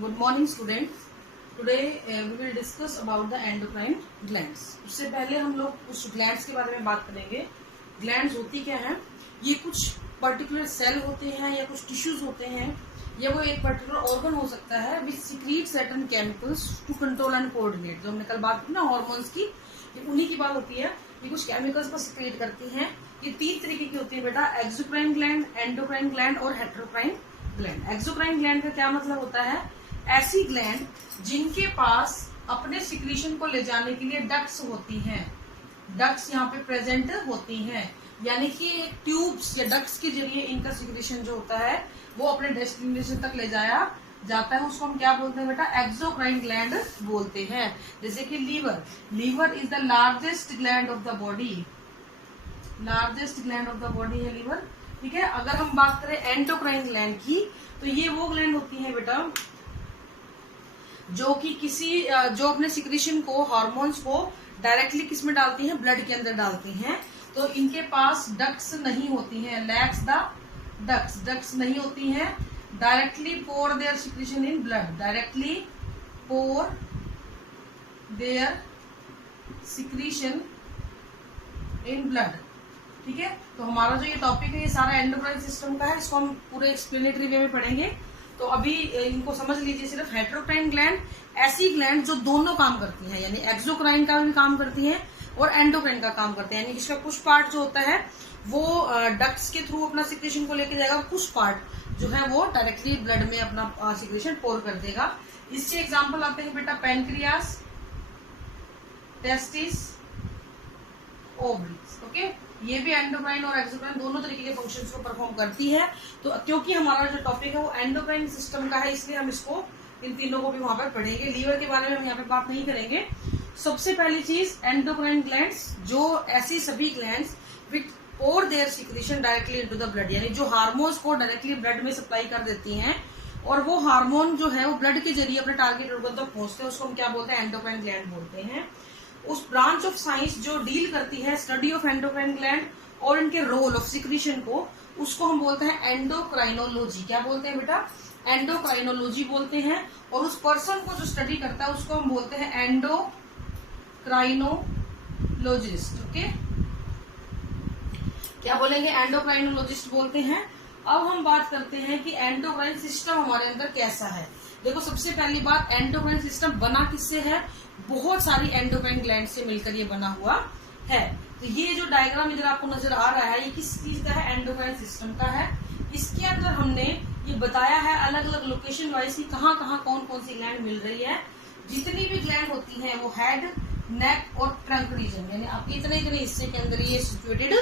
Good morning students. Today we will discuss about the endocrine glands. उससे पहले हम लोग कुछ ग्लैंड्स के बारे में बात करेंगे. ग्लैंड्स होती क्या हैं? ये कुछ पर्टिकुलर सेल होते हैं या कुछ टिश्यूज होते हैं या वो एक पर्टिकुलर ऑर्गन हो सकता है which secrete certain chemicals to control and coordinate. जो हमने कल बात की ना हॉर्मोन्स की, ये उन्हीं की बात होती है. ये कुछ केमिकल्स को सिक्रीट करती हैं. ये 3 तरीके की होती है बेटा, एक्सोक्राइन ग्लैंड, एंडोक्राइन ग्लैंड और हेटेरोक्राइन ग्लैंड. एक्सोक्राइन ग्लैंड का क्या मतलब होता है? ऐसी ग्लैंड जिनके पास अपने सिक्रीशन को ले जाने के लिए डक्ट्स होती हैं. डक्ट्स यहाँ पे प्रेजेंट होती हैं, यानी कि एक ट्यूब्स या डक्ट्स के जरिए इनका सिक्रीशन जो होता है वो अपने डेस्टिनेशन तक ले जाया जाता है. उसको हम क्या बोलते हैं बेटा? एक्सोक्राइन ग्लैंड बोलते हैं. जैसे कि liver. Liver is the largest gland of the body. Largest gland of the body है लीवर. ठीक है. अगर हम बात करें एंडोक्राइन ग्लैंड की, तो ये वो ग्लैंड होती है बेटा जो कि जो अपने सिक्रीशन को, हार्मोन्स को डायरेक्टली किस में डालती हैं? ब्लड के अंदर डालती हैं. तो इनके पास डक्ट्स नहीं होती हैं. Lakhs the ducts. डक्ट्स नहीं होती हैं. Directly pour their secretion in blood. Directly pour their secretion in blood. ठीक है. तो हमारा जो ये टॉपिक है ये सारा एंडोक्राइन सिस्टम का है. इसको हम पूरे एक्सप्लेनेटरी वे में पढ़ेंगे. तो अभी इनको समझ लीजिए. सिर्फ हेटेरोक्राइन ग्लैंड ऐसी ग्लैंड जो दोनों काम करती हैं, यानी एक्सोक्राइन का भी काम करती हैं और एंडोक्राइन का काम करते हैं. यानी इसका कुछ पार्ट जो होता है वो डक्ट्स के थ्रू अपना सिक्रेशन को लेके जाएगा, कुछ पार्ट जो है वो डायरेक्टली ब्लड में अपना सिक्रेशन पोर कर देगा. इससे एग्जाम्पल आते हैं बेटा पैनक्रियास, टेस्टिस, ओवरीज. ओके. ये भी एंडोक्राइन और एक्सोक्राइन दोनों तरीके के फंक्शंस को परफॉर्म करती है. तो क्योंकि हमारा जो टॉपिक है वो एंडोक्राइन सिस्टम का है, इसलिए हम इसको इन तीनों को भी वहां पर पढ़ेंगे. लीवर के बारे में हम यहाँ पे बात नहीं करेंगे. सबसे पहली चीज एंडोक्राइन ग्लैंड्स, जो ऐसी सभी glands which pour their secretion directly into the blood, यानी जो हार्मोन्स को डायरेक्टली ब्लड में सप्लाई कर देती हैं और वो हार्मोन जो है वो ब्लड के जरिए अपने टारगेट ऑर्गन तक पहुंचते हैं, उसको हम क्या बोलते हैं? एंडोक्राइन ग्लैंड बोलते हैं. उस ब्रांच ऑफ साइंस जो डील करती है स्टडी ऑफ एंडोक्राइन ग्लैंड और इनके रोल ऑफ सिक्रीशन को, उसको हम बोलते हैं एंडोक्राइनोलॉजी. क्या बोलते हैं बेटा? एंडोक्राइनोलॉजी बोलते हैं. और उस पर्सन को जो स्टडी करता है उसको हम बोलते हैं एंडोक्राइनोलॉजिस्ट. ओके. क्या बोलेंगे? एंडोक्राइनोलॉजिस्ट बोलते हैं. अब हम बात करते हैं कि एंडोक्राइन सिस्टम हमारे अंदर कैसा है. देखो, सबसे पहली बात, एंडोक्राइन सिस्टम बना किससे है? बहुत सारी एंडोक्राइन ग्लैंड से मिलकर ये बना हुआ है. तो ये जो डायग्राम इधर आपको नजर आ रहा है ये किस चीज का है? एंडोक्राइन सिस्टम का है. इसके अंदर हमने ये बताया है अलग अलग लोकेशन वाइज की कहाँ कहाँ कौन कौन सी ग्लैंड मिल रही है. जितनी भी ग्लैंड होती है वो हेड, नेक और ट्रंक रीजन, यानी आपके इतने इतने हिस्से के अंदर ये सिचुएटेड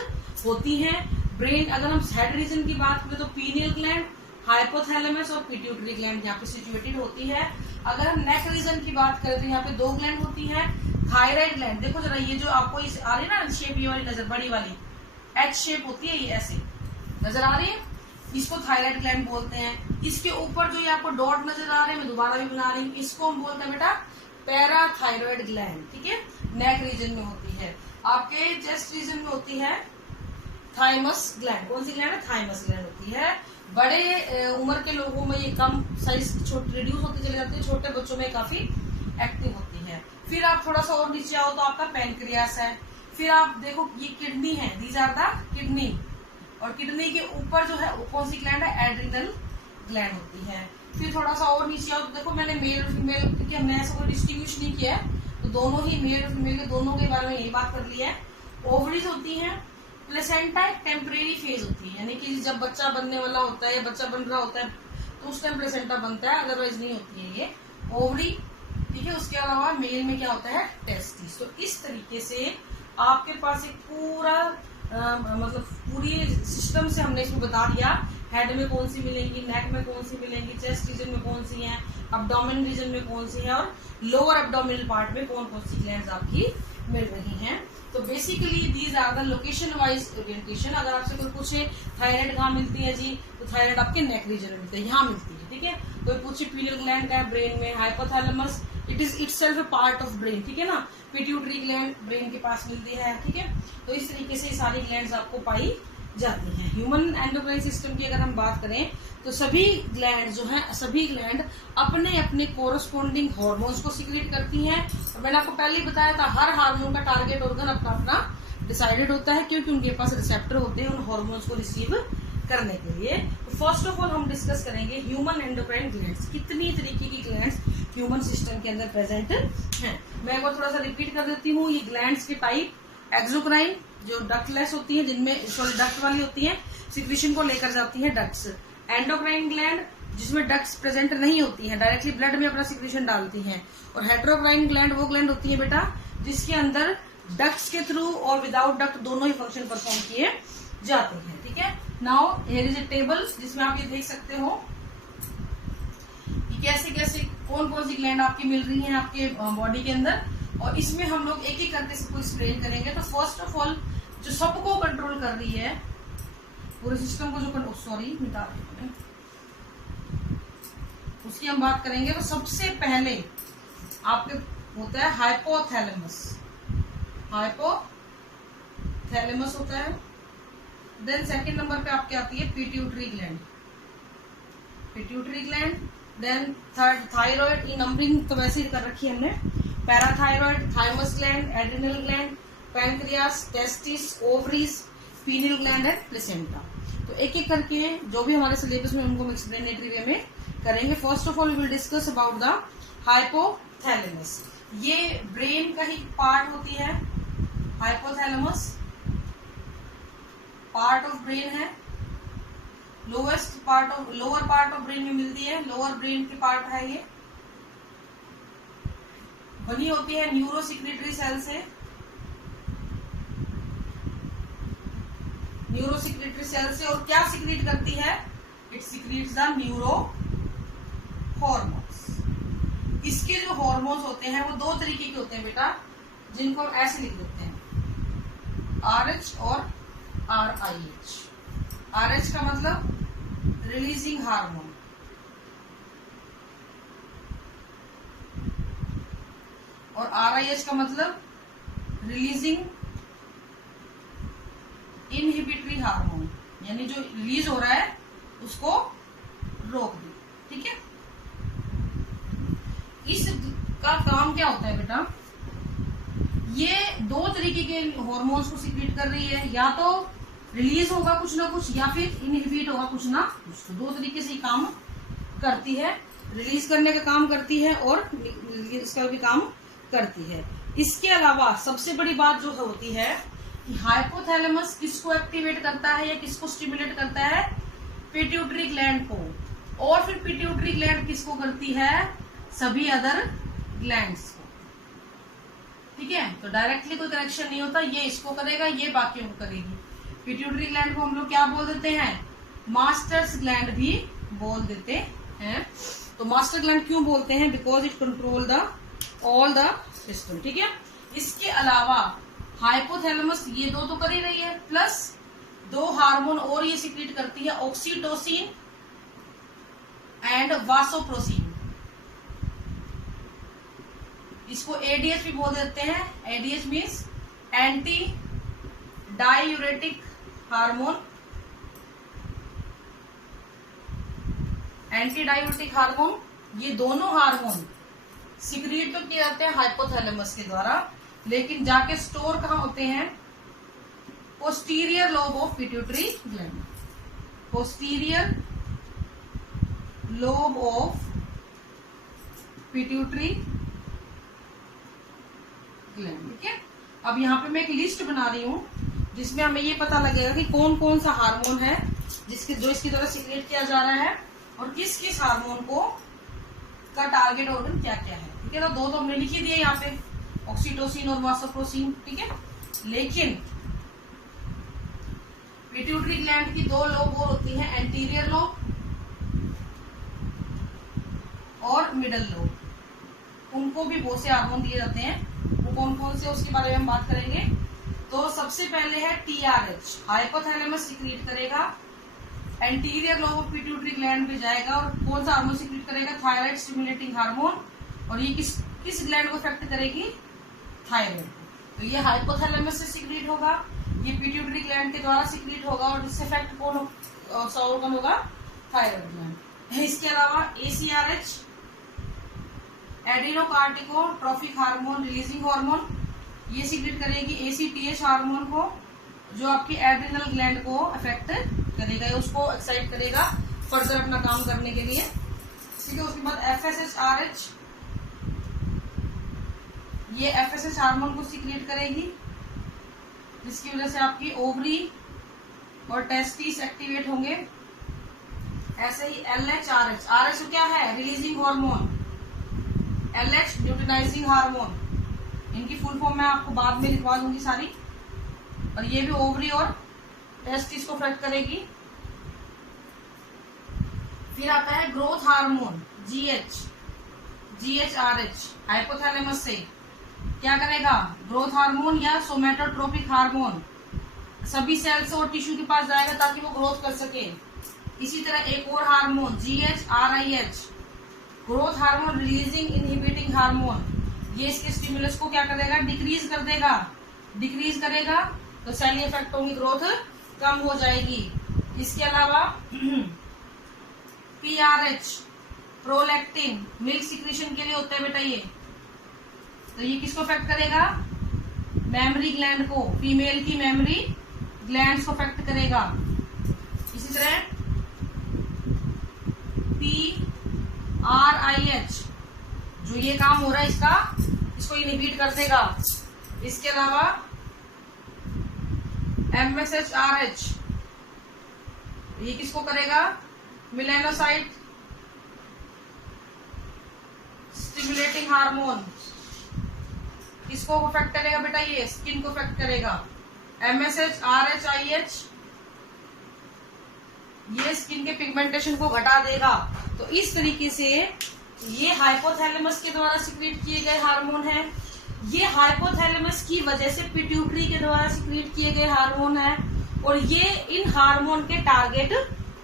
होती हैं. ब्रेन, अगर हम हेड रीजन की बात करें तो पीनियल ग्लैंड, हाइपोथैलेमस और पिट्यूटरी ग्लैंड यहाँ पे सिचुएटेड होती है. अगर हम नेक रीजन की बात करें तो यहाँ पे 2 ग्लैंड होती है. थायराइड ग्लैंड, देखो जरा, ये जो आपको इस आ रही है ना शेप, ये वाली नजर, बड़ी वाली एच शेप होती है, ये ऐसे नजर आ रही है, इसको थायराइड ग्लैंड बोलते हैं. इसके ऊपर जो ये आपको डॉट नजर आ रहे हैं, मैं दोबारा भी बना रही हूँ, इसको हम बोलते हैं बेटा पैराथायरॉइड ग्लैंड. ठीक है. नेक रीजन में होती है. आपके चेस्ट रीजन में होती है थाइमस ग्लैंड. कौन सी ग्लैंड है? थाइमस ग्लैंड होती है. बड़े उम्र के लोगों में ये कम साइज रिड्यूस होती चले जाती है, छोटे बच्चों में काफी एक्टिव होती है. फिर आप थोड़ा सा और नीचे आओ तो आपका पैनक्रियास है. फिर आप देखो ये किडनी है, दीज आर द किडनी. और किडनी के ऊपर जो है वो कौन सी ग्लैंड है? एड्रिनल ग्लैंड होती है. फिर थोड़ा सा और नीचे आओ तो देखो, मैंने मेल और फीमेल, क्योंकि हमने ऐसा कोई डिस्टिंग्विश नहीं किया है, तो दोनों ही मेल और फीमेल के दोनों के बारे में यही बात कर ली है. ओवरीज होती है. प्लेसेंटा एक टेम्परेरी फेज होती है, यानी कि जब बच्चा बनने वाला होता है या बच्चा बन रहा होता है तो उस टाइम प्लेसेंटा बनता है, अदरवाइज नहीं होती है ये ओवरी. ठीक है. उसके अलावा मेल में क्या होता है? टेस्टिस. तो इस तरीके से आपके पास एक पूरा मतलब पूरी सिस्टम से हमने इसमें बता दिया. हेड में कौन सी मिलेंगी, नेक में कौन सी मिलेंगी, चेस्ट रीजन में कौन सी है, अब्डोमिनल रीजन में कौन सी है और लोअर अब्डोमिनल पार्ट में कौन कौन सी ग्लैंड्स आपकी मिल रही हैं. तो basically these are the location wise orientation. अगर आपसे कोई पूछे थायराइड कहाँ मिलती है जी, तो थायराइड आपके नेक रीजन में मिलती है, यहाँ मिलती है. ठीक है. कोई पूछे पीनियल ग्लैंड का है ब्रेन में, hypothalamus, it is itself a part of brain. ठीक है ना. पिट्यूटरी ग्लैंड ब्रेन के पास मिलती है. ठीक है. तो इस तरीके से सारी ग्लैंड्स आपको पाई जाती हैं। ह्यूमन एंडोक्राइन सिस्टम की अगर हम बात करें तो सभी ग्लैंड जो हैं, सभी ग्लैंड अपने अपने कोरस्पोंडिंग हार्मोन्स को सिक्रीट करती हैं। और मैंने आपको पहले ही बताया था, हर हार्मोन का टारगेट ऑर्गन अपना अपना डिसाइडेड होता है, क्योंकि उनके पास रिसेप्टर होते हैं उन हार्मोन्स को रिसीव करने के लिए। तो फर्स्ट ऑफ ऑल हम डिस्कस करेंगे ह्यूमन एंडोक्राइन ग्लैंड्स, कितनी तरीके की ग्लैंड्स ह्यूमन सिस्टम के अंदर प्रेजेंट हैं। मैं एक बार थोड़ा सा रिपीट कर देती हूँ। ये ग्लैंड्स के टाइप, एक्सोक्राइन जो डक्टलेस होती है, जिनमें डक्ट वाली होती है, सिक्रीशन को लेकर जाती है डक्ट्स। एंडोक्राइन ग्लैंड जिसमें डक्ट्स प्रेजेंट नहीं होती हैं, डायरेक्टली ब्लड में अपना सिक्रीशन डालती हैं। और हेटेरोक्राइन ग्लैंड वो ग्लैंड होती है बेटा जिसके अंदर डक्ट्स के थ्रू और विदाउट डक्ट दोनों ही फंक्शन परफॉर्म किए जाते हैं। ठीक है, now here is a table जिसमें आप ये देख सकते हो कि कैसे कैसे कौन कौन सी ग्लैंड आपकी मिल रही हैं आपके बॉडी के अंदर, और इसमें हम लोग एक एक करके सबको एक्सप्लेन करेंगे। तो फर्स्ट ऑफ ऑल जो सबको कंट्रोल कर रही है पूरे सिस्टम को, जो सॉरी मिटा रही है, उसकी हम बात करेंगे। तो सबसे पहले आपके होता है हाइपोथैलेमस, हाइपोथैलेमस होता है। देन सेकंड नंबर पे आपके आती है pituitary gland, pituitary gland. Then third thyroid, ये नंबरिंग तो वैसे ही कर रखी है हमने। Parathyroid, thymus gland, adrenal gland, pancreas, testis, ovaries, pineal gland and placenta. तो एक एक करके जो भी हमारे सिलेबस में उनको एक्सप्लेनेटरी वे में करेंगे। First of all we will discuss about the hypothalamus. ये ब्रेन का ही पार्ट होती है। हाइपोथैलेमस पार्ट ऑफ ब्रेन है, लोअर पार्ट ऑफ ब्रेन में मिलती है, लोअर ब्रेन की पार्ट है। ये बनी होती है न्यूरोसिक्रेटरी सेल से, न्यूरोसिक्रेटरी सेल से। और क्या सिक्रीट करती है? It secretes the neuro hormones. इसके जो हॉर्मोन्स होते हैं वो दो तरीके के होते हैं बेटा, जिनको हम ऐसे लिख देते हैं, RH और RIH। RH का मतलब रिलीजिंग हार्मोन, और RIH का मतलब रिलीजिंग इनहिबिटरी हार्मोन, यानी जो रिलीज हो रहा है उसको रोक दे। ठीक है, इसका काम क्या होता है बेटा? ये दो तरीके के हार्मोन्स को सीक्रेट कर रही है, या तो रिलीज होगा कुछ ना कुछ, या फिर इनहिबिट होगा कुछ ना कुछ। तो दो तरीके से काम करती है, रिलीज करने का काम करती है और इसका भी काम करती है। इसके अलावा सबसे बड़ी बात जो होती है कि हाइपोथैलेमस किसको एक्टिवेट करता है या किसको स्टिमुलेट करता है? पिट्यूटरी ग्लैंड को। और फिर पिट्यूटरी ग्लैंड किसको करती है? सभी अदर ग्लैंड्स को। ठीक है, तो डायरेक्टली कोई कनेक्शन नहीं होता, ये इसको करेगा, ये बाकियों को करेगी। पिट्यूटरी ग्लैंड को हम लोग क्या बोल देते हैं? मास्टर्स ग्लैंड भी बोल देते हैं। तो मास्टर ग्लैंड क्यों बोलते हैं? Because it control the all the system. ठीक है, इसके अलावा हाइपोथैलेमस ये दो तो कर ही रही है, प्लस दो हार्मोन और ये सिक्रीट करती है, ऑक्सीटोसिन एंड वासोप्रोसिन। इसको ADH भी बोल देते हैं। ADH means anti diuretic hormone, anti diuretic hormone. ये दोनों हार्मोन सिक्रीट तो किए जाते हैं हाइपोथैलेमस के द्वारा, लेकिन जाके स्टोर कहाँ होते हैं? Posterior lobe of pituitary gland, posterior lobe of pituitary gland. ठीक है, अब यहाँ पे मैं एक लिस्ट बना रही हूँ जिसमें हमें ये पता लगेगा कि कौन कौन सा हार्मोन है जो इसकी द्वारा सिक्रेट किया जा रहा है, और किस किस हार्मोन को का टारगेट ऑर्गन क्या क्या है। ठीक है, तो दो तो हमने लिख ही दिए यहाँ पे, ऑक्सीटोसिन और वासोप्रोसिन। ठीक है, लेकिन पिट्यूटरी ग्लैंड की दो लोब और होती हैं, एंटीरियर लोब और मिडल लोब। उनको भी बहुत से हार्मोन दिए जाते हैं, वो कौन कौन से उसके बारे में हम बात करेंगे। तो सबसे पहले है TRH, हाइपोथैलेमस सिक्रीट करेगा, anterior lobe of pituitary gland पे जाएगा और कौन सा हार्मोन सिक्रीट करेगा? Thyroid stimulating hormone. और ये किस ग्लैंड को इफेक्ट करेगी? थायराइड। तो ये हाइपोथैलेमस से सिक्रीट होगा। ये पिट्यूटरी ग्लैंड के द्वारा सिक्रीट होगा और इससे इफेक्ट कौन ऑर्गन होगा? Thyroid gland. इसके अलावा ACRH एडिनोकार्टिकोट्रोफिक हार्मोन रिलीजिंग हार्मोन, ये सिक्रीट करेगी ACTH हार्मोन को, जो आपकी एड्रिनल ग्लैंड को अफेक्ट करेगा, उसको एक्साइट करेगा फर्दर अपना काम करने के लिए। ठीक है, उसके बाद FSH-RH, ये FSH हार्मोन को सिक्रीट करेगी, जिसकी वजह से आपकी ओवरी और टेस्टिस एक्टिवेट होंगे। ऐसे ही LH-RH, RH क्या है? Releasing hormone, LH luteinizing hormone. इनकी फुल फॉर्म मैं आपको बाद में लिखवा दूंगी सारी। और ये भी ओवरी और टेस्टिस को अफेक्ट करेगी। फिर आता है ग्रोथ हार्मोन GHRH, हाइपोथैलेमस से क्या करेगा? ग्रोथ हार्मोन या सोमेटोट्रोपिक हार्मोन सभी सेल्स और टिश्यू के पास जाएगा ताकि वो ग्रोथ कर सके। इसी तरह एक और hormone GHRIH, growth hormone releasing inhibiting hormone, ये इसके स्टिमुलस को क्या करेगा? डिक्रीज कर देगा। डिक्रीज करेगा तो सेल इफेक्ट होंगी, ग्रोथ कम हो जाएगी। इसके अलावा PRH, प्रोलैक्टिन, मिल्क सिक्रीशन के लिए होता है बेटा ये, तो ये किसको अफेक्ट करेगा? मेमरी ग्लैंड को, फीमेल की मेमरी ग्लैंड्स को अफेक्ट करेगा। इसी तरह PRIH, जो ये काम हो रहा है इसको इनहिबिट कर देगा। इसके अलावा MSH-RH, ये किसको करेगा? मेलानोसाइट स्टिमुलेटिंग हार्मोन, किसको अफेक्ट करेगा बेटा? ये स्किन को अफेक्ट करेगा। MSH-RHIH, ये स्किन के पिगमेंटेशन को घटा देगा। तो इस तरीके से ये हाइपोथैलेमस के द्वारा सिक्रीट किए गए हार्मोन हैं। ये हाइपोथैलेमस की वजह से पिट्यूटरी के द्वारा सिक्रीट किए गए हार्मोन हैं, और ये इन हार्मोन के टारगेट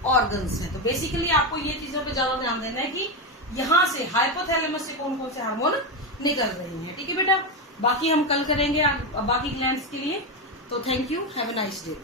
ऑर्गन्स हैं। तो बेसिकली आपको ये चीजों पे ज्यादा ध्यान देना है कि यहाँ से हाइपोथैलेमस से कौन कौन से हार्मोन निकल रहे हैं। ठीक है बेटा, बाकी हम कल करेंगे बाकी ग्लैंड्स के लिए। तो thank you, have a nice day.